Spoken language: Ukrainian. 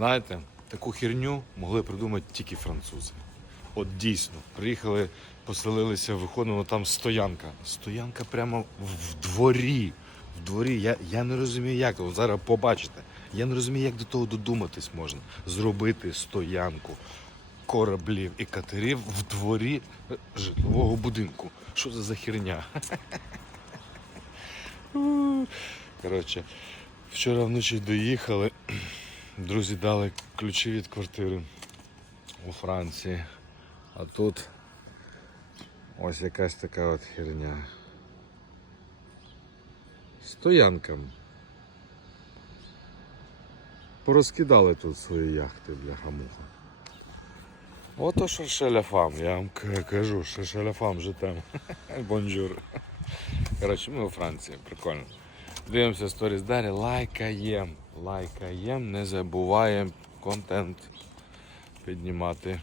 Знаєте, таку херню могли придумати тільки французи. От дійсно, приїхали, поселилися, виходимо, там стоянка. Стоянка прямо в дворі. В дворі. Я, я не розумію, як. От зараз побачите. Я не розумію, як до того додуматись можна. Зробити стоянку кораблів і катерів в дворі е, житлового будинку. Що це за херня? Коротше, вчора вночі доїхали. Друзі дали ключі від квартири у Франції. А тут ось якась така от херня. Стоянка. Порозкидали тут свої яхти для хамуха. Ото що шаляфам, я вам кажу, що шаляфам житем. Бонжур. Коротше, ми у Франції, прикольно. Дивимося сторіс далі, лайкаєм, лайкаєм, не забуваємо контент піднімати.